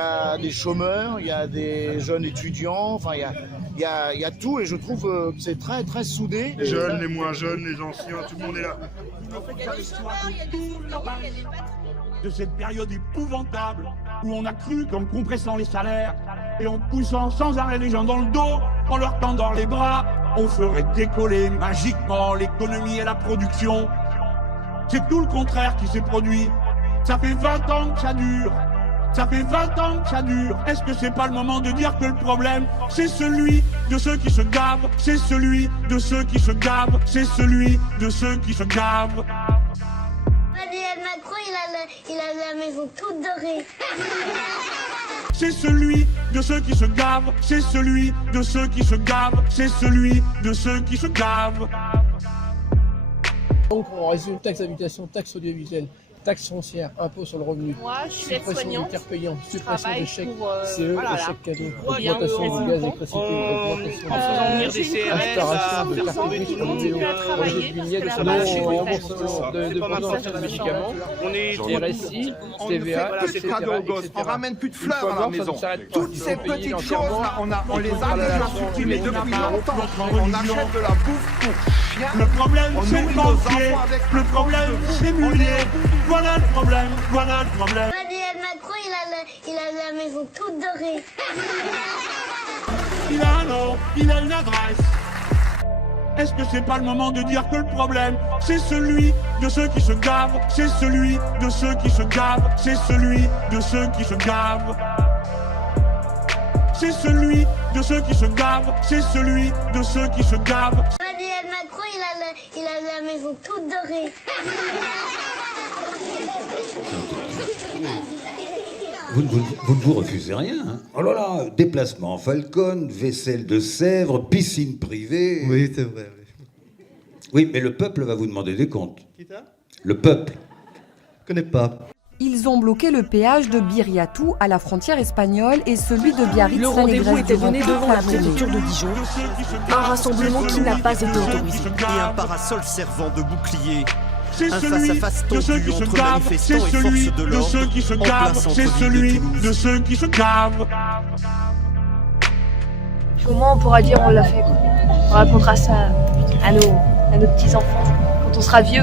Il y a des chômeurs, il y a des jeunes étudiants, enfin il y a tout et je trouve que c'est très très soudé. Les jeunes, les moins jeunes, les anciens, tout le monde est là. Il y a des chômeurs, il y a des ouvriers, il y a des patrons. De cette période épouvantable où on a cru qu'en compressant les salaires et en poussant sans arrêt les gens dans le dos, en leur tendant les bras, on ferait décoller magiquement l'économie et la production. C'est tout le contraire qui s'est produit. Ça fait 20 ans que ça dure. Ça fait 20 ans que ça dure. Est-ce que c'est pas le moment de dire que le problème, c'est celui de ceux qui se gavent, c'est celui de ceux qui se gavent, c'est celui de ceux qui se gavent. Emmanuel Macron, il a la maison toute dorée. C'est celui de ceux qui se gavent, c'est celui de ceux qui se gavent, c'est celui de ceux qui se gavent. Donc on résume taxe d'habitation, taxe audiovisuelle, taxe foncière, impôt sur le revenu, Moi, je suis suppression des aide-soignante. tiers payants, suppression travaille des chèques, pour, CE, voilà, chèques cadeaux, bien, augmentation du gaz, électricité, augmentation en faisant venir des CRS, instauration de ça carte grise sur le vélo, rejet de billets, parce que non là-bas, chez au nous, remboursement de prise de médicaments, On est RSI, TVA, voilà, c'est etc. cadeau aux gosses. On ramène plus de fleurs à la maison. Toutes ces petites choses, on les a déjà supprimées depuis longtemps. On achète de la bouffe pour chiens. Le problème, On c'est le nourrit nos banquier. enfants avec Le problème, c'est Mulier. Voilà le problème, voilà le problème. Emmanuel Macron, il a la maison toute dorée. Il a un nom, il a une adresse. Est-ce que c'est pas le moment de dire que le problème, c'est celui de ceux qui se gavent, c'est celui de ceux qui se gavent, c'est celui de ceux qui se gavent. C'est celui de ceux qui se gavent, c'est celui de ceux qui se gavent. Emmanuel Macron, il a la maison toute dorée. Vous ne vous refusez rien, hein. Oh là là, déplacement en Falcon, vaisselle de Sèvres, piscine privée. Oui, c'est vrai. Oui. Oui, mais le peuple va vous demander des comptes. Qui ça? Le peuple. Je connais pas. Ils ont bloqué le péage de Biriatou à la frontière espagnole et celui de Biarritz. Le rendez-vous était donné devant la préfecture de Dijon. Un rassemblement qui n'a pas été autorisé. Et un parasol servant de bouclier. C'est Un celui face-à-face de ceux tendu qui se entre gavent, c'est manifestants et celui forces de de l'ordre ceux qui se en plein gavent, c'est centre-ville de celui Toulouse. de ceux qui se gavent. Puis au moins on pourra dire on l'a fait. Quoi. On racontera ça à nos petits-enfants quand on sera vieux.